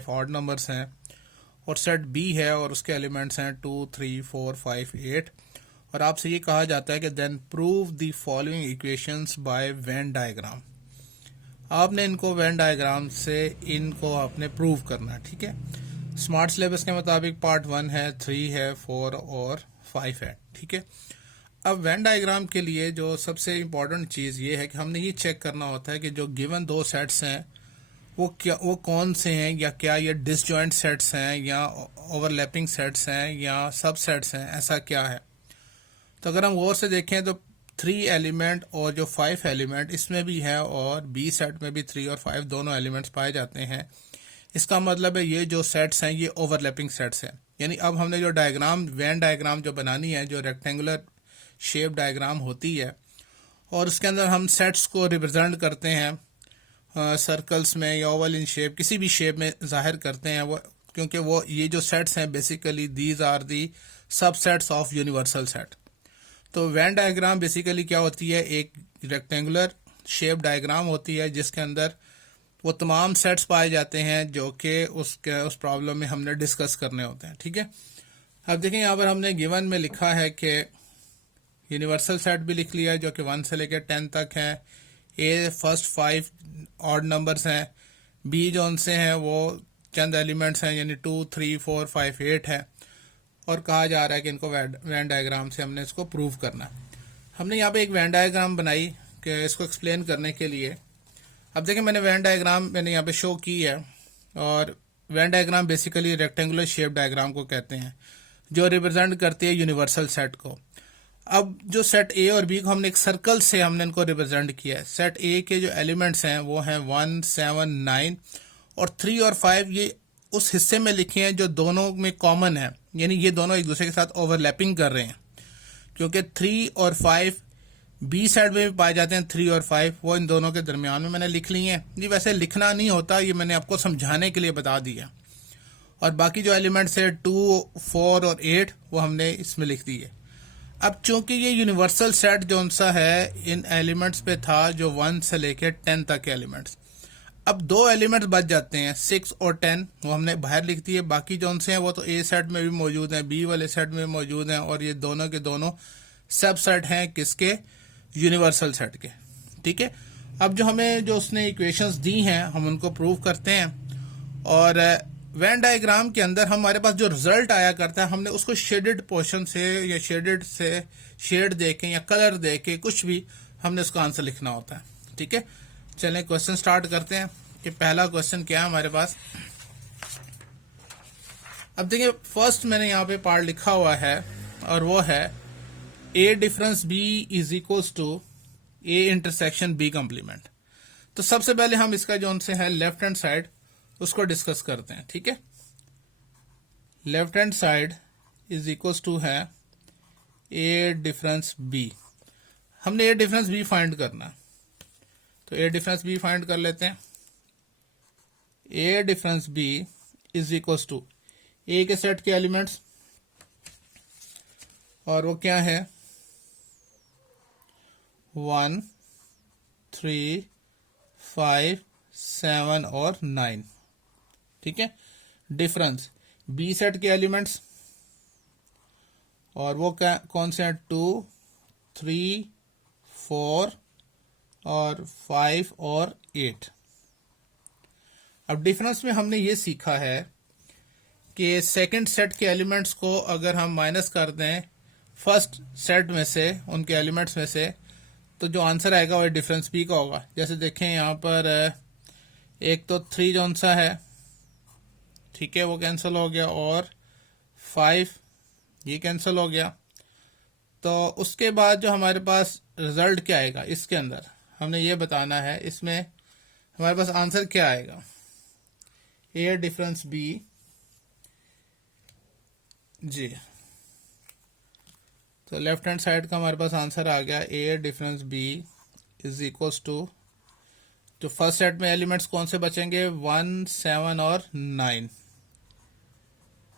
5 odd numbers हैं और set B है और उसके एलिमेंट्स हैं 2 3 4 5 8 और आपसे ये कहा जाता है कि then prove the following equations by Venn diagram. आपने इनको वेन डायग्राम से इनको आपने प्रूव करना है। ठीक है, स्मार्ट सिलेबस के मुताबिक पार्ट 1 है, 3 है, 4 और 5 है। ठीक है, अब वेन डायग्राम के लिए जो सबसे इम्पोर्टेंट चीज़ ये है कि हमने ये चेक करना होता है कि जो गिवन दो सेट्स हैं वो कौन से हैं, या क्या ये डिसजॉइंट सेट्स हैं या ओवरलैपिंग सेट्स हैं या सब सेट्स हैं, ऐसा क्या है। तो अगर हम गौर से देखें तो 3 एलिमेंट और जो 5 एलिमेंट इसमें भी है और बी सेट में भी 3 और 5 दोनों एलिमेंट्स पाए जाते हैं। इसका मतलब है ये जो सेट्स हैं ये ओवरलैपिंग सेट्स हैं। यानी अब हमने जो डायग्राम वेन डायग्राम जो बनानी है, जो रेक्टेंगुलर शेप डायग्राम होती है और उसके अंदर हम सेट्स को रिप्रेजेंट करते हैं सर्कल्स में या ओवल इन शेप, किसी भी शेप में जाहिर करते हैं वो, क्योंकि वो ये जो सेट्स हैं basically these are the subsets of universal set. तो वेन डायग्राम बेसिकली क्या होती है, एक रेक्टेंगुलर शेप डायग्राम होती है जिसके अंदर वो तमाम सेट्स पाए जाते हैं जो कि उस प्रॉब्लम में हमने डिस्कस करने होते हैं। ठीक है, अब देखें यहाँ पर हमने गिवन में लिखा है कि यूनिवर्सल सेट भी लिख लिया है जो कि 1 से लेकर 10 तक है। ए फर्स्ट 5 ऑड नंबर्स हैं, बी जो उनसे हैं वो चंद एलिमेंट्स हैं यानी 2 3 4 5 8 है और कहा जा रहा है कि इनको वेन डायग्राम से हमने इसको प्रूव करना है। हमने यहाँ पे एक वेन डायग्राम बनाई कि इसको एक्सप्लेन करने के लिए। अब देखिए मैंने वेन डायग्राम मैंने यहाँ पे शो की है और when diagram basically rectangular shape diagram को कहते हैं जो रिप्रेजेंट करती है यूनिवर्सल सेट को। अब जो सेट ए और बी को हमने एक सर्कल से हमने इनको रिप्रेजेंट किया है। सेट ए के जो एलिमेंट्स हैं वो हैं 1 7 9 और 3 और 5 ये उस हिस्से में लिखे हैं जो दोनों में कॉमन है, यानी ये दोनों एक दूसरे के साथ ओवरलैपिंग कर रहे हैं क्योंकि 3 और 5 बी साइड में भी पाए जाते हैं। 3 और 5 वो इन दोनों के दरमियान में मैंने लिख लिए हैं। जी वैसे लिखना नहीं होता, ये मैंने आपको समझाने के लिए बता दिया। और बाकी जो एलिमेंट्स है 2 4 और 8 वो हमने इसमें लिख दिए। अब चूंकि ये यूनिवर्सल सेट जो सा है इन एलिमेंट्स पे था जो 1 से लेकर 10 तक के एलिमेंट्स, अब 2 एलिमेंट्स बच जाते हैं 6 और 10 वो हमने बाहर लिख दिए। बाकी जो से हैं वो तो ए सेट में भी मौजूद हैं, बी वाले सेट में मौजूद हैं और ये दोनों के दोनों सब सेट हैं किसके, यूनिवर्सल सेट के। ठीक है, अब जो हमें जो उसने इक्वेशंस दी हैं हम उनको प्रूव करते हैं और वेन डायग्राम के अंदर हमारे पास जो रिजल्ट आया करता है हमने उसको शेडेड पोर्शन से या शेड दे के या कलर दे के कुछ भी हमने उसका आंसर लिखना होता है। ठीक है, चलें क्वेश्चन स्टार्ट करते हैं कि पहला क्वेश्चन क्या है हमारे पास। अब देखिए फर्स्ट मैंने यहाँ पे पार्ट लिखा हुआ है और वो है A difference B is equals to A intersection B complement. तो सबसे पहले हम इसका जो उनसे है लेफ्ट हैंड साइड उसको डिस्कस करते हैं। ठीक है, left hand side is equals to है ए डिफरेंस बी। हमने ए डिफरेंस बी फाइंड करना, तो ए डिफरेंस बी फाइंड कर लेते हैं। A difference B is equals to A के सेट के एलिमेंट्स और वो क्या है 1 3 5 7 और 9। ठीक है, डिफरेंस बी सेट के एलिमेंट्स और वो क्या कौन से हैं 2 3 4 और 5 और 8। अब डिफरेंस में हमने ये सीखा है कि सेकंड सेट के एलिमेंट्स को अगर हम माइनस कर दें फर्स्ट सेट में से उनके एलिमेंट्स में से तो जो आंसर आएगा वो डिफरेंस बी का होगा। जैसे देखें यहाँ पर एक तो 3 जो सा है, ठीक है, वो कैंसिल हो गया और 5 ये कैंसिल हो गया। तो उसके बाद जो हमारे पास रिजल्ट क्या आएगा इसके अंदर हमने ये बताना है, इसमें हमारे पास आंसर क्या आएगा। ए डिफरेंस बी जी, तो लेफ्ट हैंड साइड का हमारे पास आंसर आ गया A difference B is equals to जो फर्स्ट सेट में एलिमेंट्स कौन से बचेंगे 1 7 और 9।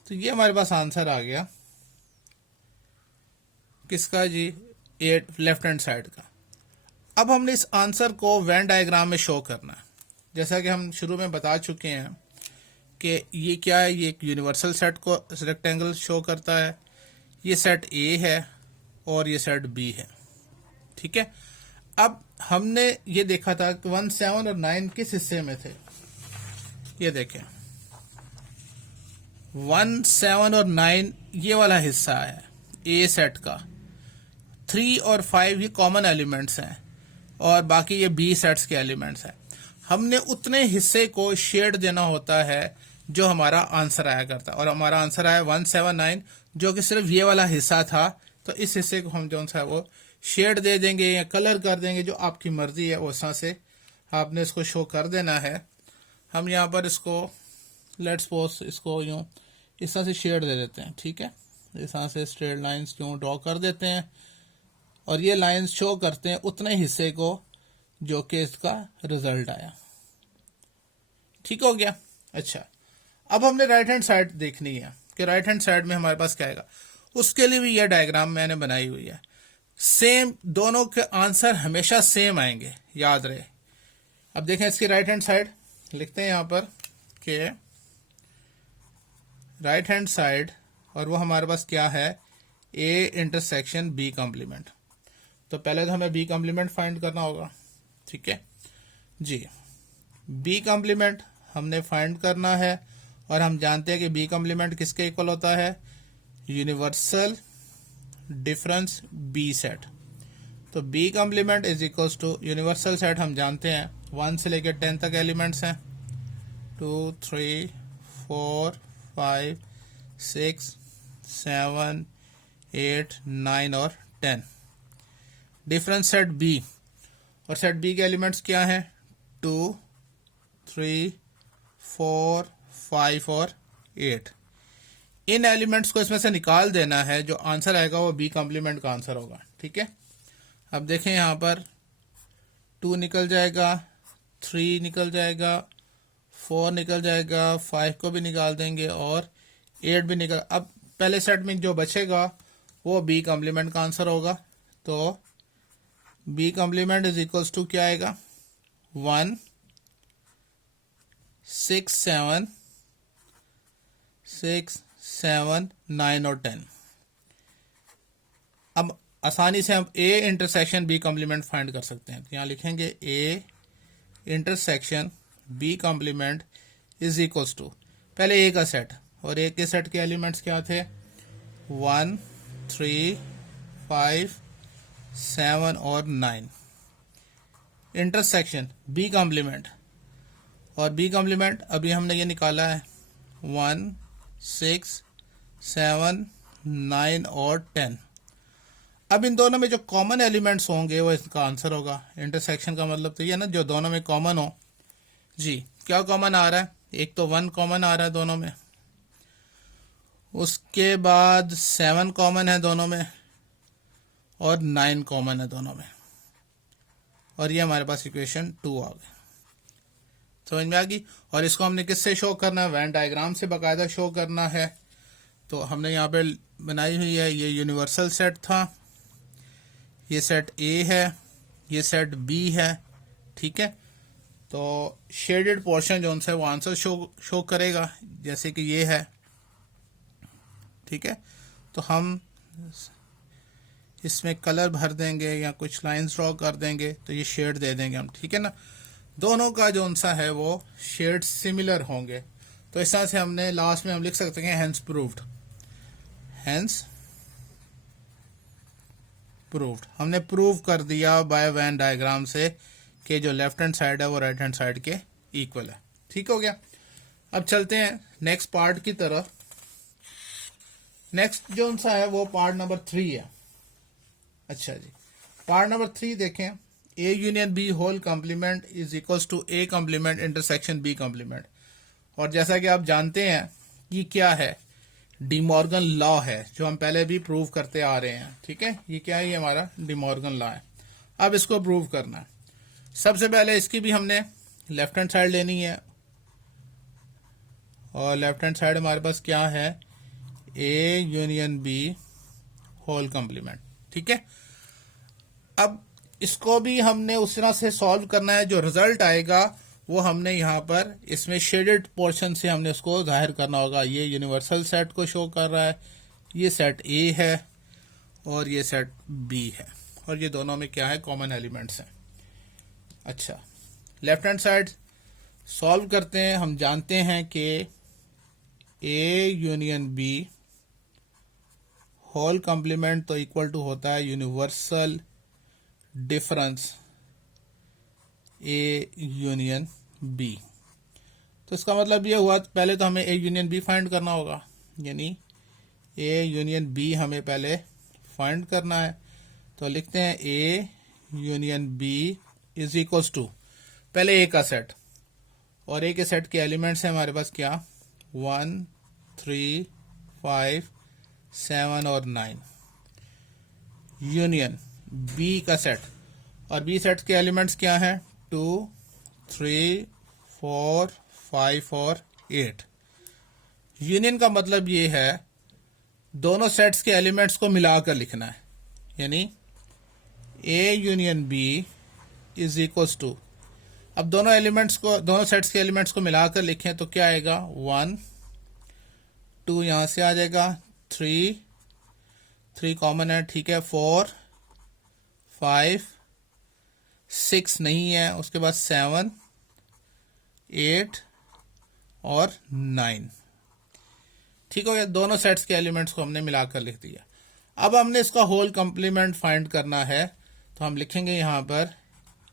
तो ये हमारे पास आंसर आ गया किसका जी, ए लेफ्ट हैंड साइड का। अब हमने इस आंसर को वेन डायग्राम में शो करना है। जैसा कि हम शुरू में बता चुके हैं कि ये क्या है, ये एक यूनिवर्सल सेट को रेक्टेंगल शो करता है, ये सेट ए है और ये सेट बी है। ठीक है, अब हमने ये देखा था कि 1, 7 और 9 किस हिस्से में थे। ये देखें 1, 7 और 9 ये वाला हिस्सा है ए सेट का। 3 और 5 ये कॉमन एलिमेंट्स हैं और बाकी ये बी सेट्स के एलिमेंट्स हैं। हमने उतने हिस्से को शेड देना होता है जो हमारा आंसर आया करता है, और हमारा आंसर आया 1, 7, 9, जो कि सिर्फ ये वाला हिस्सा था। तो इस हिस्से को हम जो सा वो शेड दे देंगे या कलर कर देंगे, जो आपकी मर्जी है उस तरह से आपने इसको शो कर देना है। हम यहाँ पर इसको लेट्स सपोज इसको यूँ इस तरह से शेड दे देते हैं। ठीक है, इस तरह से स्ट्रेट लाइंस यूँ ड्रॉ कर देते हैं और ये लाइंस शो करते हैं उतने हिस्से को जो कि इसका रिजल्ट आया। ठीक हो गया। अच्छा, अब हमने राइट हैंड साइड देखनी है कि राइट हैंड साइड में हमारे पास क्या आएगा। उसके लिए भी यह डायग्राम मैंने बनाई हुई है। सेम दोनों के आंसर हमेशा सेम आएंगे, याद रहे। अब देखें इसकी राइट हैंड साइड लिखते हैं यहाँ पर कि राइट हैंड साइड, और वो हमारे पास क्या है, ए इंटरसेक्शन बी कॉम्प्लीमेंट। तो पहले तो हमें बी कॉम्प्लीमेंट फाइंड करना होगा। ठीक है जी, बी कॉम्प्लीमेंट हमने फाइंड करना है और हम जानते हैं कि बी कॉम्प्लीमेंट किसके इक्वल होता है, यूनिवर्सल डिफरेंस बी सेट। तो B complement is equals to universal set हम जानते हैं 1 से लेकर 10 तक एलिमेंट्स हैं, 2, 3, 4, 5, 6, 7, 8, 9 और 10। डिफरेंस सेट बी, और सेट बी के एलिमेंट्स क्या हैं, 2, 3, 4, 5 और 8। इन एलिमेंट्स को इसमें से निकाल देना है, जो आंसर आएगा वो बी कॉम्प्लीमेंट का आंसर होगा। ठीक है, अब देखें यहाँ पर 2 निकल जाएगा, 3 निकल जाएगा, 4 निकल जाएगा, 5 को भी निकाल देंगे और 8 भी निकल। अब पहले सेट में जो बचेगा वो बी कॉम्प्लीमेंट का आंसर होगा। तो B complement is equals to क्या आएगा, 1, 6, 7, 9 और 10। अब आसानी से हम A intersection B complement find कर सकते हैं। तो यहाँ लिखेंगे A intersection B complement is equals to, पहले ए का सेट, और ए के सेट के एलिमेंट्स क्या थे, 1, 3, 5, 7 और 9। इंटरसेक्शन बी कॉम्प्लीमेंट, और बी कॉम्प्लीमेंट अभी हमने ये निकाला है 1, 6, 7, 9 और 10। अब इन दोनों में जो कॉमन एलिमेंट्स होंगे वो इसका आंसर होगा। इंटरसेक्शन का मतलब तो ये ना, जो दोनों में कॉमन हो। जी, क्या कॉमन आ रहा है, एक तो 1 कॉमन आ रहा है दोनों में, उसके बाद 7 कॉमन है दोनों में और 9 कॉमन है दोनों में, और ये हमारे पास इक्वेशन 2 आ गई। समझ में आ गई। और इसको हमने किससे शो करना है, वेन डायग्राम से बाकायदा शो करना है। तो हमने यहाँ पे बनाई हुई है, ये यूनिवर्सल सेट था, ये सेट ए है, ये सेट बी है। ठीक है, तो शेडेड पोर्शन जो उनसे वो आंसर शो करेगा, जैसे कि ये है। ठीक है, तो हम इसमें कलर भर देंगे या कुछ लाइंस ड्रॉ कर देंगे, तो ये शेड दे देंगे हम। ठीक है ना, दोनों का जो उनसा है वो शेड सिमिलर होंगे। तो इस तरह से हमने लास्ट में हम लिख सकते हैं हेंस प्रूव्ड। हेंस प्रूव्ड, हमने प्रूव कर दिया बाय वेन डायग्राम से कि जो लेफ्ट हैंड साइड है वो राइट हैंड साइड के इक्वल है। ठीक हो गया। अब चलते हैं नेक्स्ट पार्ट की तरफ। नेक्स्ट जो सा है वो पार्ट नंबर 3 है। अच्छा जी, पार्ट नंबर 3 देखें, A union B whole complement is equals to A complement intersection B complement. और जैसा कि आप जानते हैं ये क्या है, डिमॉर्गन लॉ है, जो हम पहले भी प्रूव करते आ रहे हैं। ठीक है, ये क्या है, ये हमारा डिमॉर्गन लॉ है। अब इसको प्रूव करना है। सबसे पहले इसकी भी हमने लेफ्ट हैंड साइड लेनी है, और लेफ्ट हैंड साइड हमारे पास क्या है, A union B whole complement. ठीक है, अब इसको भी हमने उस तरह से सॉल्व करना है, जो रिजल्ट आएगा वो हमने यहाँ पर इसमें शेडेड पोर्शन से हमने उसको जाहिर करना होगा। ये यूनिवर्सल सेट को शो कर रहा है, ये सेट ए है और ये सेट बी है, और ये दोनों में क्या है, कॉमन एलिमेंट्स हैं। अच्छा, लेफ्ट हैंड साइड सॉल्व करते हैं। हम जानते हैं कि A union B whole complement तो इक्वल टू होता है universal difference A union B. तो इसका मतलब ये हुआ, पहले तो हमें ए यूनियन बी फाइंड करना होगा, यानी ए यूनियन बी हमें पहले फाइंड करना है। तो लिखते हैं A union B is equals to, पहले ए का सेट, और ए के सेट के एलिमेंट्स हैं हमारे पास क्या, 1 3 5 7 और 9, यूनियन बी का सेट, और बी सेट के एलिमेंट्स क्या हैं, 2 3 4 5 और 8। यूनियन का मतलब ये है दोनों सेट्स के एलिमेंट्स को मिलाकर लिखना है, यानी A union B is equals to, अब दोनों एलिमेंट्स को, दोनों सेट्स के एलिमेंट्स को मिलाकर लिखें तो क्या आएगा, 1 2 यहां से आ जाएगा, 3 कॉमन है, ठीक है, 4 5 6 नहीं है, उसके बाद 7 8 और 9। ठीक हो गया, दोनों सेट्स के एलिमेंट्स को हमने मिलाकर लिख दिया। अब हमने इसका होल कॉम्प्लीमेंट फाइंड करना है, तो हम लिखेंगे यहां पर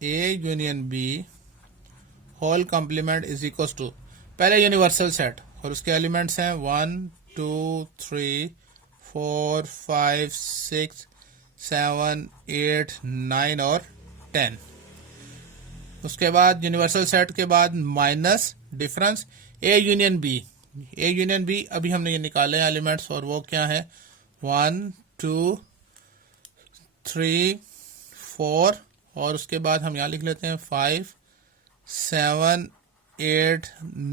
A union B whole complement is equal to, पहले यूनिवर्सल सेट और उसके एलिमेंट्स हैं 1 2 3 4 5 6 7 8 9 और 10। उसके बाद यूनिवर्सल सेट के बाद minus difference A union B, A union B अभी हमने ये निकाले हैं एलिमेंट्स, और वो क्या है, 1 2 3 4, और उसके बाद हम यहाँ लिख लेते हैं 5 7 8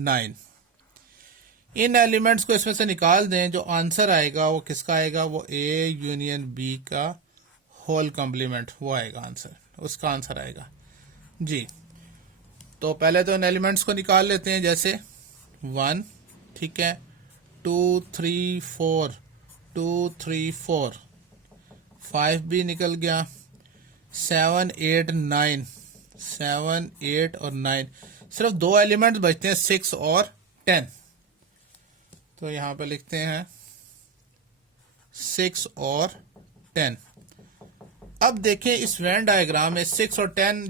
9। इन एलिमेंट्स को इसमें से निकाल दें, जो आंसर आएगा वो किसका आएगा, वो ए यूनियन बी का होल कॉम्प्लीमेंट, वो आएगा आंसर, उसका आंसर आएगा जी। तो पहले तो इन एलिमेंट्स को निकाल लेते हैं, जैसे 1, ठीक है, 2 3 4 2 3 4, 5 भी निकल गया, 7 8 9 7 8 और 9, सिर्फ दो एलिमेंट्स बचते हैं, 6 और 10। तो यहां पे लिखते हैं 6 और 10। अब देखें इस वेन डायग्राम में 6 और 10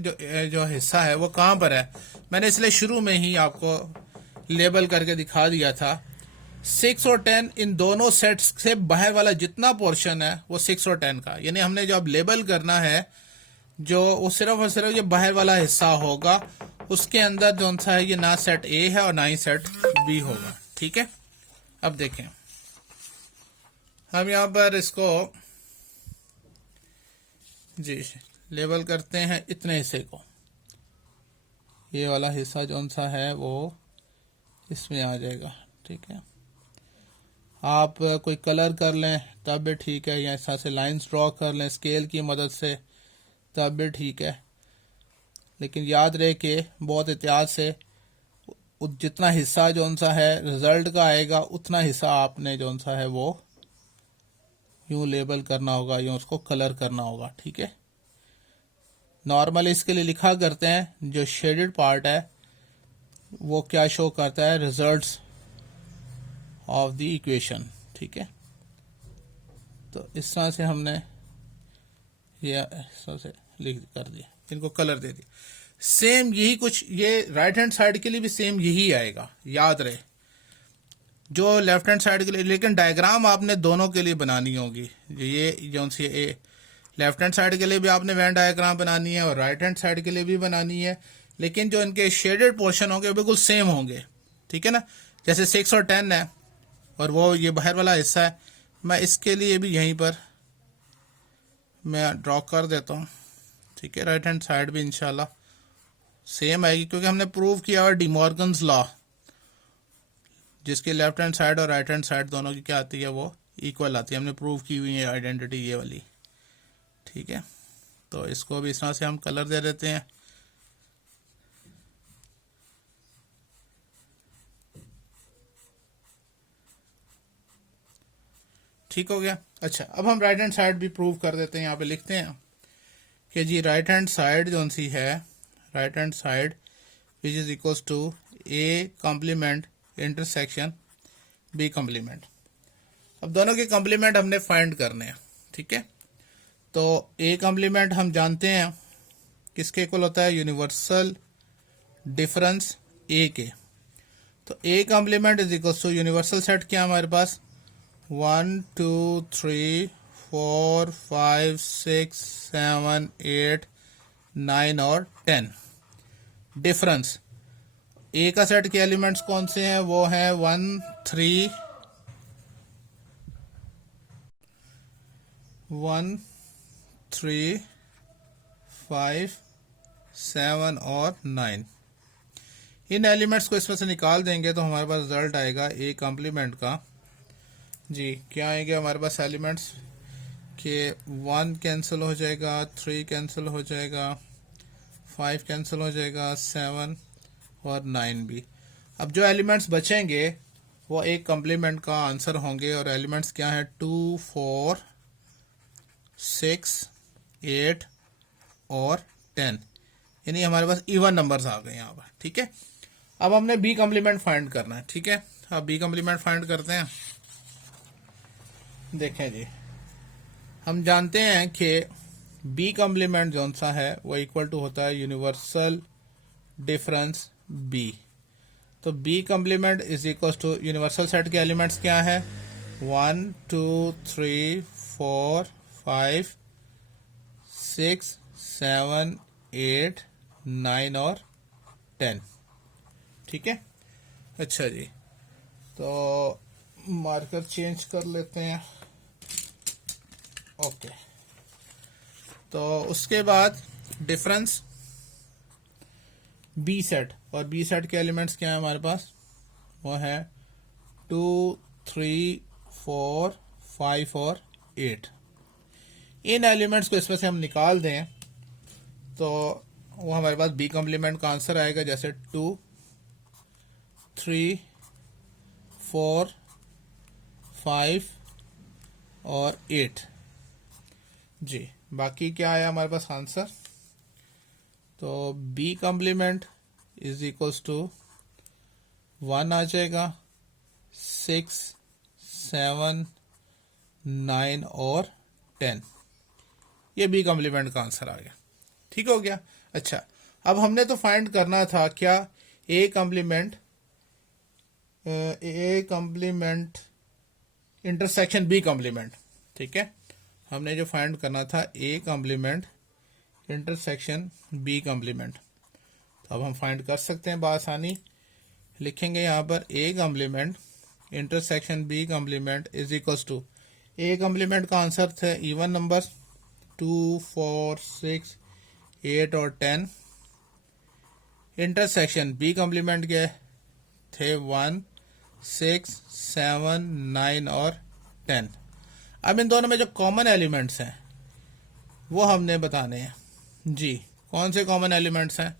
जो हिस्सा है वो कहां पर है, मैंने इसलिए शुरू में ही आपको लेबल करके दिखा दिया था। 6 और 10 इन दोनों सेट्स से बाहर वाला जितना पोर्शन है वो 6 और 10 का, यानी हमने जो अब लेबल करना है, जो वो सिर्फ और सिर्फ ये बाहर वाला हिस्सा होगा, उसके अंदर जो सा है ये ना सेट ए है और ना ही सेट बी होगा। ठीक है, अब देखें हम यहां पर इसको जी लेबल करते हैं इतने हिस्से को, ये वाला हिस्सा जो सा है वो इसमें आ जाएगा। ठीक है, आप कोई कलर कर लें तब भी ठीक है, या इस तरह से लाइंस ड्रॉ कर लें स्केल की मदद से तब भी ठीक है, लेकिन याद रहे कि बहुत एहतियात से जितना हिस्सा जो सा है रिजल्ट का आएगा उतना हिस्सा आपने जो सा है वो यूं लेबल करना होगा, यूं उसको कलर करना होगा। ठीक है, नॉर्मली इसके लिए लिखा करते हैं जो शेडेड पार्ट है वो क्या शो करता है, रिजल्ट्स ऑफ द इक्वेशन। ठीक है, तो इस तरह से हमने ये इस तरह से लिख कर दिया, इनको कलर दे दिया। सेम यही कुछ ये राइट हैंड साइड के लिए भी सेम यही आएगा, याद रहे, जो लेफ्ट हैंड साइड के लिए, लेकिन डायग्राम आपने दोनों के लिए बनानी होगी। ये जो सी ए लेफ्ट हैंड साइड के लिए भी आपने वेन डायग्राम बनानी है और राइट हैंड साइड के लिए भी बनानी है, लेकिन जो इनके शेडेड पोर्शन होंगे बिल्कुल सेम होंगे। ठीक है ना, जैसे 6 और 10 है और वो ये बाहर वाला हिस्सा है, मैं इसके लिए भी यहीं पर मैं ड्रॉ कर देता हूँ। ठीक है, राइट हैंड साइड भी इंशाल्लाह सेम आएगी, क्योंकि हमने प्रूव किया और डिमॉर्गन्स लॉ, जिसके लेफ्ट हैंड साइड और राइट हैंड साइड दोनों की क्या आती है, वो इक्वल आती है, हमने प्रूव की हुई है आइडेंटिटी ये वाली। ठीक है, तो इसको भी इस तरह से हम कलर दे देते हैं। ठीक हो गया। अच्छा, अब हम राइट हैंड साइड भी प्रूव कर देते हैं। यहाँ पे लिखते हैं कि जी राइट हैंड साइड जो सी है, right hand side which is equals to A complement intersection B complement. अब दोनों के कॉम्प्लीमेंट हमने फाइंड करने हैं, ठीक है। तो ए कॉम्प्लीमेंट हम जानते हैं किसके इक्वल होता है, यूनिवर्सल डिफरेंस ए के। तो A complement is equal to universal set क्या है हमारे पास, 1 2 3 4 5 6 7 8 9 और 10। डिफरेंस ए का सेट के एलिमेंट्स कौन से हैं, वो है 1 3 5 7 और 9। इन एलिमेंट्स को इसमें से निकाल देंगे तो हमारे पास रिजल्ट आएगा ए कॉम्प्लीमेंट का। जी क्या आएंगे हमारे पास एलिमेंट्स के 1 कैंसिल हो जाएगा, 3 कैंसिल हो जाएगा, 5 कैंसिल हो जाएगा, 7 और 9 भी। अब जो एलिमेंट्स बचेंगे वो एक कॉम्प्लीमेंट का आंसर होंगे और एलिमेंट्स क्या है, 2 4 6 8 और 10, यानी हमारे पास इवन नंबर्स आ गए यहाँ पर, ठीक है। अब हमने बी कॉम्प्लीमेंट फाइंड करना है, ठीक है। अब बी कॉम्प्लीमेंट फाइंड करते हैं। देखें जी, हम जानते हैं कि बी कॉम्प्लीमेंट जौन सा है वो इक्वल टू होता है यूनिवर्सल डिफरेंस बी। तो B complement is equal to universal set के एलिमेंट्स क्या है, 1 2 3 4 5 6 7 8 9 और 10, ठीक है। अच्छा जी, तो मार्कर चेंज कर लेते हैं। ओके, तो उसके बाद डिफरेंस बी सेट, और बी सेट के एलिमेंट्स क्या है हमारे पास, वो है 2 3 4 5 और 8। इन एलिमेंट्स को इसमें से हम निकाल दें तो वो हमारे पास बी कॉम्प्लीमेंट का आंसर आएगा, जैसे 2 3 4 5 और 8। जी बाकी क्या आया हमारे पास आंसर, तो B complement is equals to 1 आ जाएगा, 6 7 9 और 10। ये बी कॉम्प्लीमेंट का आंसर आ गया, ठीक हो गया। अच्छा, अब हमने तो फाइंड करना था क्या, A complement intersection B complement, ठीक है। हमने जो फाइंड करना था A complement intersection B complement, तो अब हम फाइंड कर सकते हैं बआसानी। लिखेंगे यहाँ पर A complement intersection B complement is equals to, A complement का आंसर थे इवन नंबर्स 2 4 6 8 और 10। इंटरसेक्शन बी कॉम्प्लीमेंट के थे 1 6 7 9 और 10। अब इन दोनों में जो कॉमन एलिमेंट्स हैं वो हमने बताने हैं। जी कौन से कॉमन एलिमेंट्स हैं,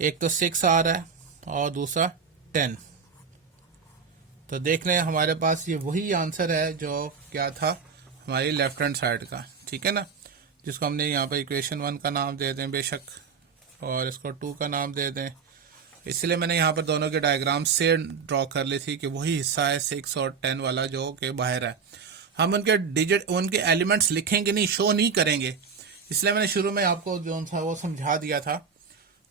एक तो 6 आ रहा है और दूसरा 10। तो देख लें हमारे पास ये वही आंसर है जो क्या था हमारी लेफ्ट हैंड साइड का, ठीक है ना, जिसको हमने यहाँ पर इक्वेशन 1 का नाम दे दें बेशक, और इसको 2 का नाम दे दें। इसलिए मैंने यहाँ पर दोनों के डायग्राम से ड्रॉ कर ली थी कि वही हिस्सा है 6 और 10 वाला जो कि बाहर है। हम उनके डिजिट, उनके एलिमेंट्स लिखेंगे नहीं, शो नहीं करेंगे, इसलिए मैंने शुरू में आपको जो था वो समझा दिया था।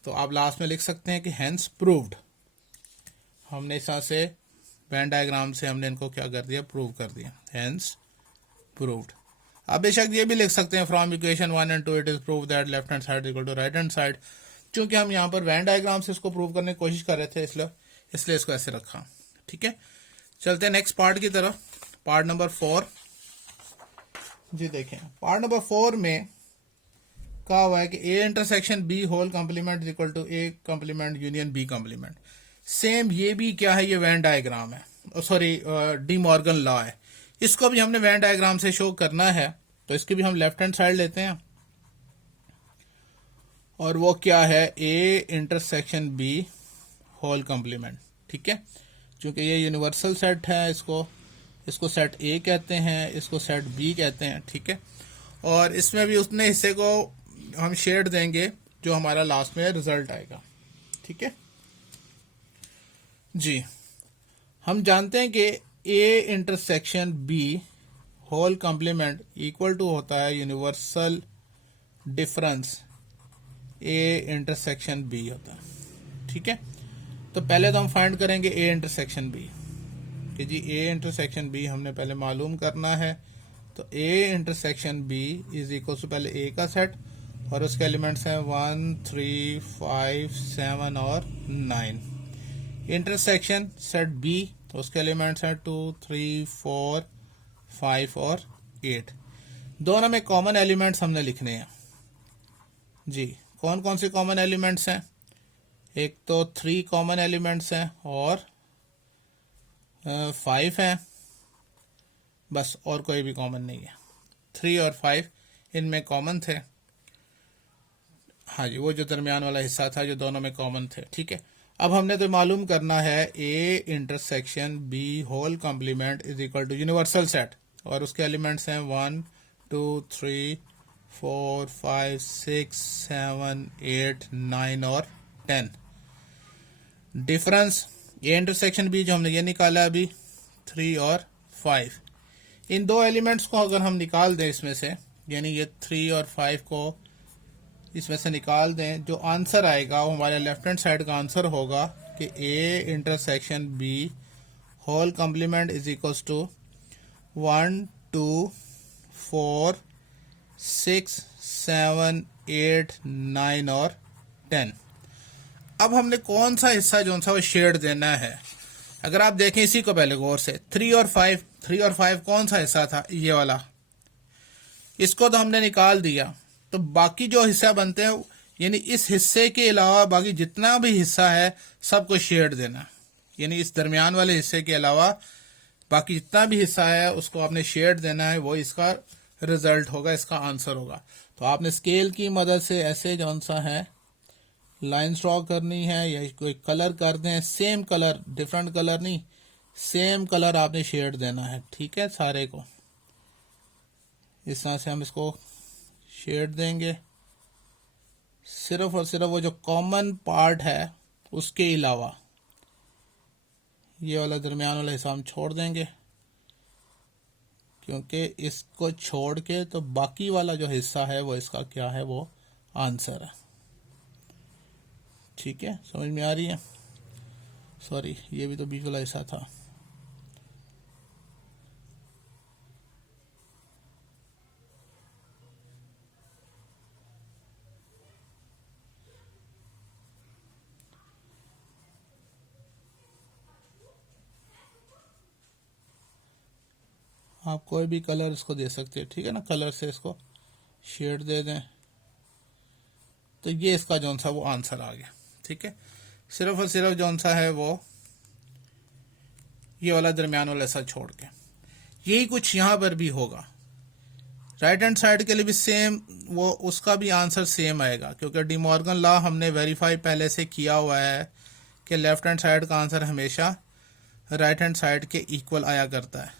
तो आप लास्ट में लिख सकते हैं कि हैंस प्रूव्ड। हमने इस तरह से वेन डायग्राम से हमने इनको क्या कर दिया, प्रूव कर दिया, हैंस प्रूव्ड। आप बेशक ये भी लिख सकते हैं from equation 1 and 2 it is prove that left hand side equal to right hand side. चूंकि हम यहाँ पर वेन डायग्राम से इसको प्रूव करने की कोशिश कर रहे थे, इसलिए इसको ऐसे रखा, ठीक है। चलते हैं नेक्स्ट पार्ट की तरफ, पार्ट नंबर 4। जी देखें, पार्ट नंबर 4 में कहा हुआ है कि A intersection B whole complement equal to A complement union B complement. Same ये भी क्या है, ये वेन डायग्राम है, सॉरी डी मॉर्गन लॉ है। इसको भी हमने वेन डायग्राम से शो करना है, तो इसकी भी हम लेफ्ट हैंड साइड लेते हैं, और वो क्या है, A intersection B whole complement, ठीक है। क्योंकि ये यूनिवर्सल सेट है, इसको इसको सेट ए कहते हैं, इसको सेट बी कहते हैं, ठीक है। और इसमें भी उतने हिस्से को हम शेड देंगे जो हमारा लास्ट में रिजल्ट आएगा, ठीक है जी। हम जानते हैं कि A intersection B whole complement equal to होता है universal difference A intersection B होता है, ठीक है। तो पहले तो हम फाइंड करेंगे ए इंटरसेक्शन बी, कि जी ए इंटरसेक्शन बी हमने पहले मालूम करना है। तो A intersection B is equal to पहले ए का सेट और उसके एलिमेंट्स हैं 1 3 5 7 और 9। इंटरसेक्शन सेट बी, तो उसके एलिमेंट्स हैं 2 3 4 5 और 8। दोनों में कॉमन एलिमेंट्स हमने लिखने हैं जी। कौन कौन से कॉमन एलिमेंट्स हैं? एक तो 3 कॉमन एलिमेंट्स हैं और 5 हैं, बस, और कोई भी कॉमन नहीं है। 3 और 5 इनमें कॉमन थे, हाँ जी, वो जो दरमियान वाला हिस्सा था जो दोनों में कॉमन थे, ठीक है। अब हमने तो मालूम करना है A intersection B whole complement is equal to universal set, और उसके एलिमेंट्स हैं 1 2 3 4 5 6 7 8 9 और 10। डिफरेंस ए इंटरसेक्शन बी जो हमने ये निकाला अभी 3 और 5, इन दो एलिमेंट्स को अगर हम निकाल दें इसमें से, यानी ये 3 और 5 को इसमें से निकाल दें, जो आंसर आएगा वो हमारे लेफ्ट हैंड साइड का आंसर होगा कि A intersection B whole complement is equals to 1 2 4 6 7 8 9 और 10। अब हमने कौन सा हिस्सा जो सा वो शेड देना है, अगर आप देखें इसी को पहले गौर से, 3 और 5 कौन सा हिस्सा था? ये वाला, इसको तो हमने निकाल दिया। तो बाकी जो हिस्सा बनते हैं, यानी इस हिस्से के अलावा बाकी जितना भी हिस्सा है सबको शेड देना, यानी इस दरमियान वाले हिस्से के अलावा बाकी जितना भी हिस्सा है उसको आपने शेड देना है, वो इसका रिजल्ट होगा, इसका आंसर होगा। तो आपने स्केल की मदद से ऐसे जौन सा है लाइन ड्रॉ करनी है या कोई कलर कर दें, सेम कलर, डिफरेंट कलर नहीं, सेम कलर आपने शेड देना है, ठीक है। सारे को इस तरह से हम इसको शेड देंगे, सिर्फ और सिर्फ वो जो कॉमन पार्ट है उसके अलावा ये वाला दरमियान वाला हिस्सा हम छोड़ देंगे, क्योंकि इसको छोड़ के तो बाकी वाला जो हिस्सा है वो इसका क्या है, वो आंसर है, ठीक है। समझ में आ रही है? सॉरी, ये भी तो बीच वाला हिस्सा था। आप कोई भी कलर इसको दे सकते हैं, ठीक है ना, कलर से इसको शेड दे दें, तो ये इसका जौन सा वो आंसर आ गया, ठीक है। सिर्फ और सिर्फ जौन सा है वो ये वाला दरमियान वाला ऐसा छोड़ के, यही कुछ यहाँ पर भी होगा। राइट हैंड साइड के लिए भी सेम, वो उसका भी आंसर सेम आएगा, क्योंकि डी मॉर्गन लॉ हमने वेरीफाई पहले से किया हुआ है कि लेफ्ट हैंड साइड का आंसर हमेशा राइट हैंड साइड के इक्वल आया करता है।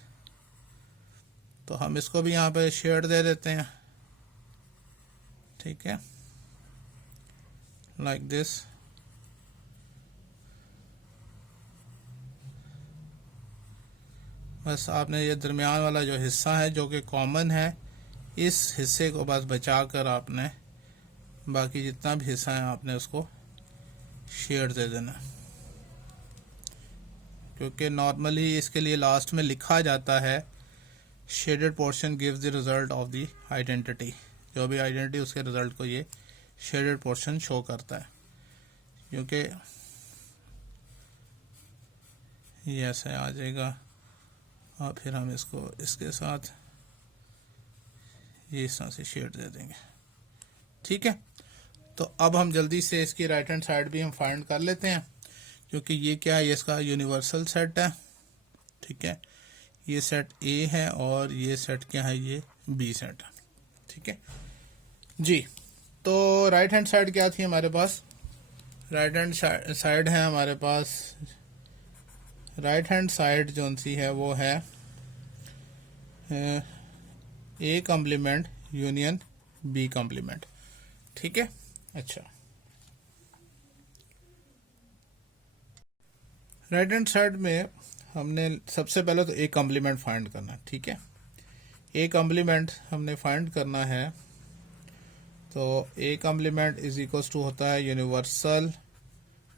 तो हम इसको भी यहाँ पे शेड दे देते हैं, ठीक है, लाइक दिस। बस आपने ये दरमियान वाला जो हिस्सा है जो कि कॉमन है, इस हिस्से को बस बचा कर आपने बाकी जितना भी हिस्सा है आपने उसको शेड दे देना, क्योंकि नॉर्मली इसके लिए लास्ट में लिखा जाता है shaded portion gives the result of the identity, जो भी आइडेंटिटी उसके रिजल्ट को ये शेडेड पोर्शन शो करता है, क्योंकि ये ऐसे आ जाएगा और फिर हम इसको इसके साथ ये इस तरह से शेड दे देंगे, ठीक है। तो अब हम जल्दी से इसकी राइट हैंड साइड भी हम फाइंड कर लेते हैं, क्योंकि ये क्या है, ये इसका यूनिवर्सल सेट है, ठीक है। ये सेट ए है और ये सेट क्या है, ये बी सेट है, ठीक है जी। तो राइट हैंड साइड क्या थी हमारे पास? राइट हैंड साइड है हमारे पास, राइट हैंड साइड जो सी है वो है A complement union B complement. ठीक है, अच्छा राइट हैंड साइड में हमने सबसे पहले तो ए कॉम्प्लीमेंट फाइंड करना। ठीक है, ए कॉम्प्लीमेंट हमने फाइंड करना है, तो A complement is equals to होता है यूनिवर्सल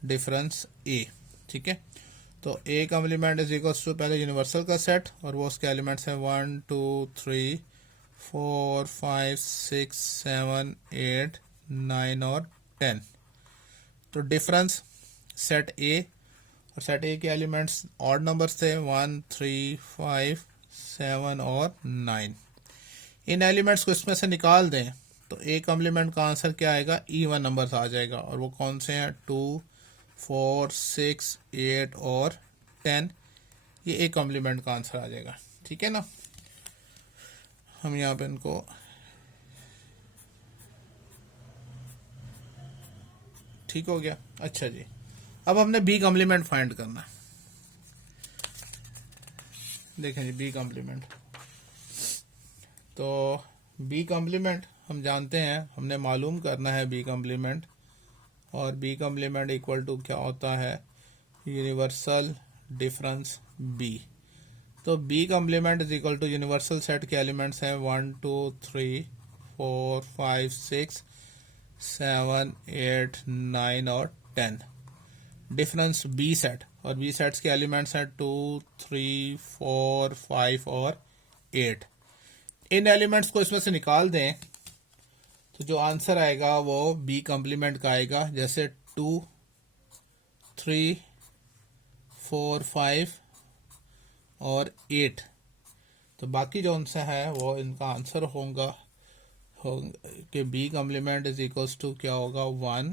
डिफरेंस ए। ठीक है, तो A complement is equals to पहले यूनिवर्सल का सेट और वो उसके एलिमेंट्स हैं 1 2 3 4 5 6 7 8 9 और 10। तो डिफरेंस सेट ए, और सेट ए के एलिमेंट्स ऑड नंबर्स थे 1 3 5 7 और 9। इन एलिमेंट्स को इसमें से निकाल दें तो ए कॉम्प्लीमेंट का आंसर क्या आएगा, इवन नंबर्स आ जाएगा। और वो कौन से हैं, 2 4 6 8 और 10, ये ए कॉम्प्लीमेंट का आंसर आ जाएगा। ठीक है ना, हम यहाँ पे इनको ठीक हो गया। अच्छा जी, अब हमने बी कॉम्प्लीमेंट फाइंड करना है। देखें जी बी कॉम्प्लीमेंट, तो बी कॉम्प्लीमेंट हम जानते हैं, हमने मालूम करना है बी कॉम्प्लीमेंट, और बी कॉम्प्लीमेंट इक्वल टू क्या होता है, यूनिवर्सल डिफरेंस बी। तो B complement is equal to universal set के एलिमेंट्स हैं 1 2 3 4 5 6 7 8 9 और 10। डिफरेंस बी सेट, और बी सेट्स के एलिमेंट्स हैं 2 3 4 5 और 8। इन एलिमेंट्स को इसमें से निकाल दें तो जो आंसर आएगा वो बी कॉम्प्लीमेंट का आएगा, जैसे 2 3 4 5 और 8। तो बाकी जो उनसे है वो इनका आंसर होगा कि B complement is equals to क्या होगा, 1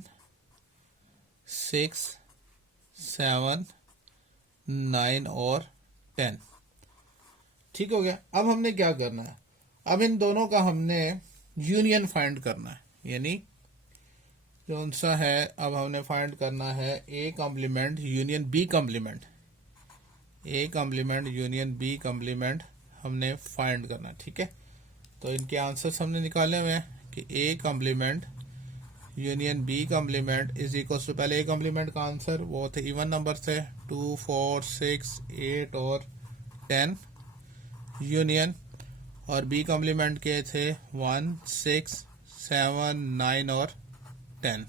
6 7 9 और 10। ठीक हो गया। अब हमने क्या करना है, अब इन दोनों का हमने यूनियन फाइंड करना है, यानी जो सा है अब हमने फाइंड करना है A complement union B complement. A complement union B complement हमने फाइंड करना है। ठीक है, तो इनके आंसर्स हमने निकाले हुए हैं कि A complement union B complement is equal to, पहले ए कॉम्प्लीमेंट का आंसर वो थे इवन नंबर थे 2 4 6 8 और 10, यूनियन, और बी कॉम्प्लीमेंट के थे 1 6 7 9 और 10।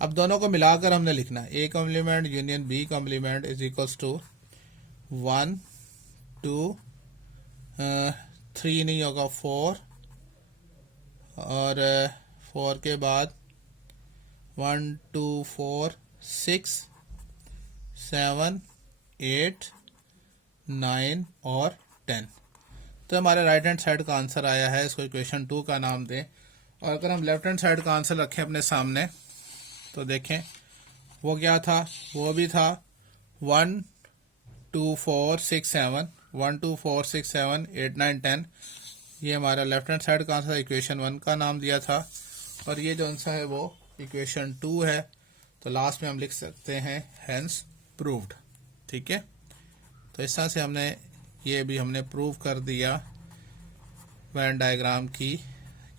अब दोनों को मिलाकर हमने लिखना है A complement union B complement is equals to 1 2 3 नहीं होगा 4, और 4 के बाद 1 2 4 6 7 8 9 और 10। तो हमारे राइट हैंड साइड का आंसर आया है, इसको इक्वेशन 2 का नाम दें। और अगर हम लेफ्ट हैंड साइड का आंसर रखें अपने सामने तो देखें वो क्या था, वो भी था 1 2 4 6 7 1 2 4 6 7 8 9 10। ये हमारा लेफ्ट हैंड साइड का आंसर इक्वेशन 1 का नाम दिया था, और ये जो आंसर है वो इक्वेशन 2 है। तो लास्ट में हम लिख सकते हैं हेंस प्रूव्ड। ठीक है, तो इस तरह से हमने ये भी हमने प्रूव कर दिया वेन डायग्राम की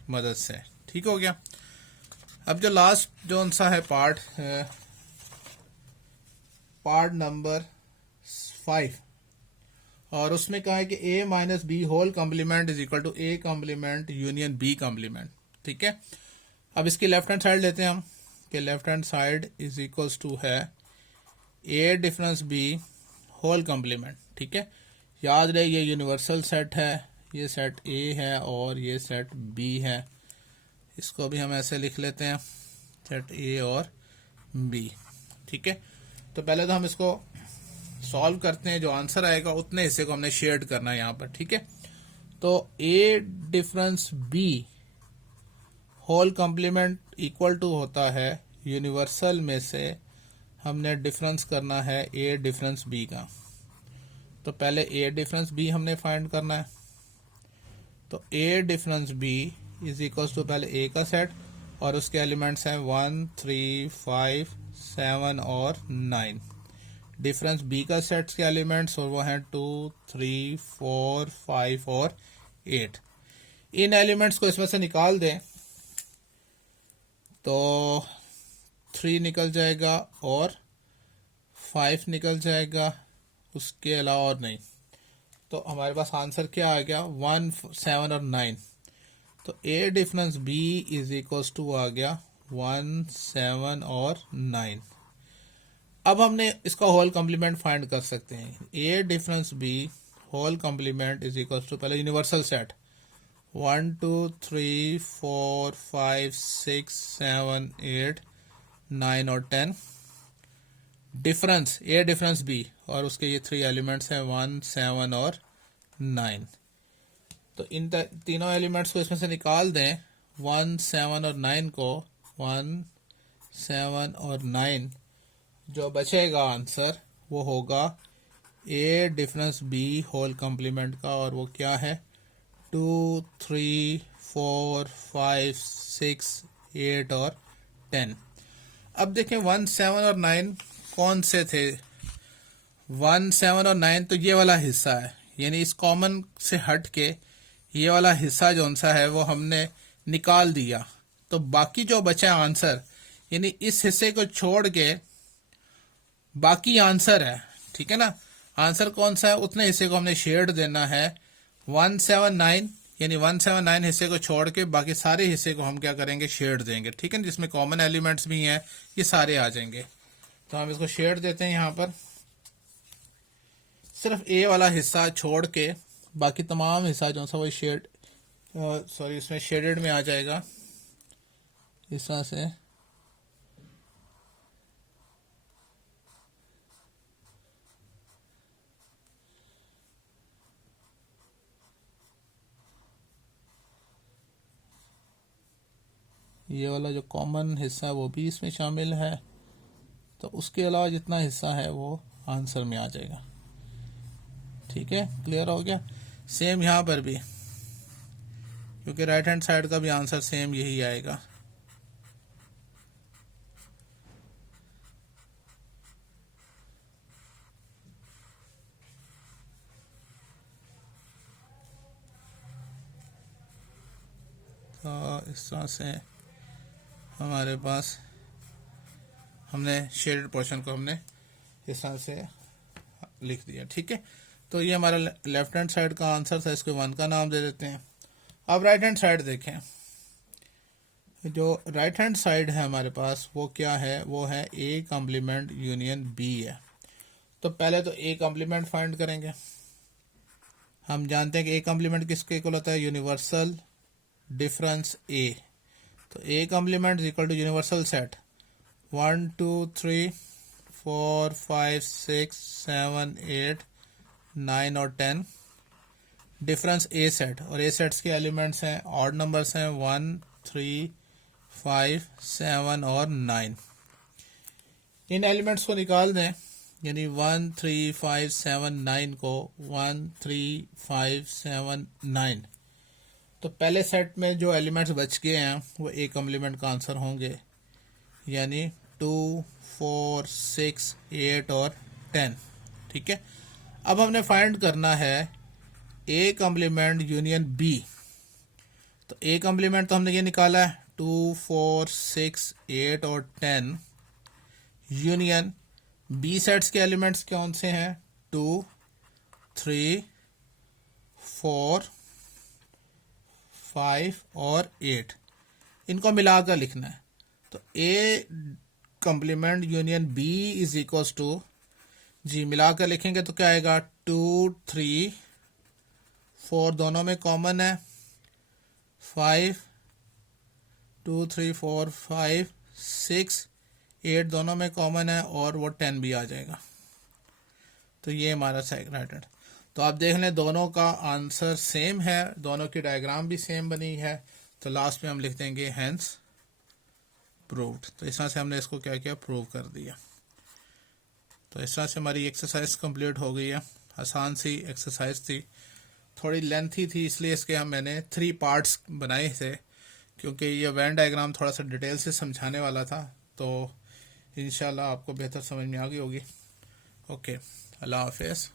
मदद से। ठीक हो गया। अब जो लास्ट जो सा है पार्ट नंबर 5, और उसमें कहा है कि A minus B whole complement is equal to A complement union B complement. ठीक है, अब इसकी लेफ्ट हैंड साइड लेते हैं हम कि left hand side is equals to है A difference B whole complement. ठीक है, याद रहे ये यूनिवर्सल सेट है, ये सेट ए है और ये सेट बी है। इसको भी हम ऐसे लिख लेते हैं सेट ए और बी। ठीक है, तो पहले तो हम इसको सॉल्व करते हैं, जो आंसर आएगा उतने हिस्से को हमने शेयर्ड करना है यहाँ पर। ठीक है, तो A difference B whole complement equal to होता है यूनिवर्सल में से हमने डिफरेंस करना है ए डिफरेंस बी का। तो पहले ए डिफरेंस बी हमने फाइंड करना है, तो A difference B is equal to पहले ए का सेट और उसके एलिमेंट्स हैं 1 3 5 7 और 9। डिफरेंस बी का सेट्स के एलिमेंट्स और वो हैं 2, 3, 4, 5 और 8। इन एलिमेंट्स को इसमें से निकाल दें तो 3 निकल जाएगा और 5 निकल जाएगा, उसके अलावा और नहीं। तो हमारे पास आंसर क्या आ गया, 1, 7 और 9। तो A difference B is equals to आ गया 1, 7 और 9। अब हमने इसका होल कॉम्प्लीमेंट फाइंड कर सकते हैं। A difference B whole complement is equals to, पहले यूनिवर्सल सेट 1, 2, 3, 4, 5, 6, 7, 8, 9 और 10। डिफरेंस ए डिफरेंस बी और उसके ये 3 एलिमेंट्स हैं 1, 7 और 9। तो इन तीनों एलिमेंट्स को इसमें से निकाल दें, 1, 7 और 9 को। 1, 7 और 9, जो बचेगा आंसर वो होगा ए डिफरेंस बी होल कॉम्प्लीमेंट का, और वो क्या है 2, 3, 4, 5, 6, 8 और 10। अब देखें 1, 7 और 9 कौन से थे। 1, 7 और 9 तो ये वाला हिस्सा है, यानी इस कॉमन से हट के ये वाला हिस्सा जो सा है वो हमने निकाल दिया। तो बाकी जो बचा आंसर, यानी इस हिस्से को छोड़ के बाकी आंसर है, ठीक है ना। आंसर कौन सा है, उतने हिस्से को हमने शेड देना है 179, यानी 179 हिस्से को छोड़ के बाकी सारे हिस्से को हम क्या करेंगे, शेड देंगे, ठीक है। जिसमें कॉमन एलिमेंट्स भी हैं ये सारे आ जाएंगे। तो हम इसको शेड देते हैं यहाँ पर, सिर्फ ए वाला हिस्सा छोड़ के बाकी तमाम हिस्सा जो सा वो शेड सॉरी इसमें शेडेड में आ जाएगा इस तरह से। ये वाला जो कॉमन हिस्सा है वो भी इसमें शामिल है। तो उसके अलावा जितना हिस्सा है वो आंसर में आ जाएगा, ठीक है। क्लियर हो गया। सेम यहाँ पर भी, क्योंकि राइट हैंड साइड का भी आंसर सेम यही आएगा। तो इस तरह से हमारे पास हमने शेडेड पोर्शन को हमने इस तरह से लिख दिया, ठीक है। तो ये हमारा लेफ्ट हैंड साइड का आंसर था, इसको 1 का नाम दे देते हैं। अब राइट हैंड साइड देखें, जो राइट हैंड साइड है हमारे पास वो क्या है, वो है ए कॉम्प्लीमेंट यूनियन बी है। तो पहले तो ए कॉम्प्लीमेंट फाइंड करेंगे। हम जानते हैं कि ए कॉम्प्लीमेंट किसके इक्वल होता है, यूनिवर्सल डिफरेंस ए। तो A complement is equal to universal set 1, 2, 3, 4, 5, 6, 7, 8, 9 और 10। डिफरेंस ए सेट, और ए सेट्स के एलिमेंट्स हैं ऑड नंबर्स हैं 1, 3, 5, 7 और 9। इन एलिमेंट्स को निकाल दें, यानी 1, 3, 5, 7, 9 को 1, 3, 5, 7, 9। तो पहले सेट में जो एलिमेंट्स बच गए हैं वो ए कॉम्प्लीमेंट का आंसर होंगे, यानी 2, 4, 6, 8 और 10, ठीक है। अब हमने फाइंड करना है ए कॉम्प्लीमेंट यूनियन बी। तो ए कॉम्प्लीमेंट तो हमने ये निकाला है 2, 4, 6, 8 और 10। यूनियन बी सेट्स के एलिमेंट्स कौन से हैं, 2, 3, 4, 5 और 8। इनको मिलाकर लिखना है। तो A complement union B is equal to, जी मिलाकर लिखेंगे तो क्या आएगा 2, 3, 4 दोनों में कॉमन है, 5, 2, 3, 4, 5, 6, 8 दोनों में कॉमन है, और वो 10 भी आ जाएगा। तो ये हमारा राइट हैंड। तो आप देख लें दोनों का आंसर सेम है, दोनों की डायग्राम भी सेम बनी है। तो लास्ट में हम लिख देंगे हेंस प्रूव्ड। तो इस तरह से हमने इसको क्या किया, प्रूव कर दिया। तो इस तरह से हमारी एक्सरसाइज कंप्लीट हो गई है। आसान सी एक्सरसाइज थी, थोड़ी लेंथी थी, इसलिए इसके मैंने 3 पार्ट्स बनाए थे, क्योंकि ये वेन डायग्राम थोड़ा सा डिटेल से समझाने वाला था। तो इंशाल्लाह आपको बेहतर समझ में आ गई होगी। ओके, अल्लाह हाफिज़।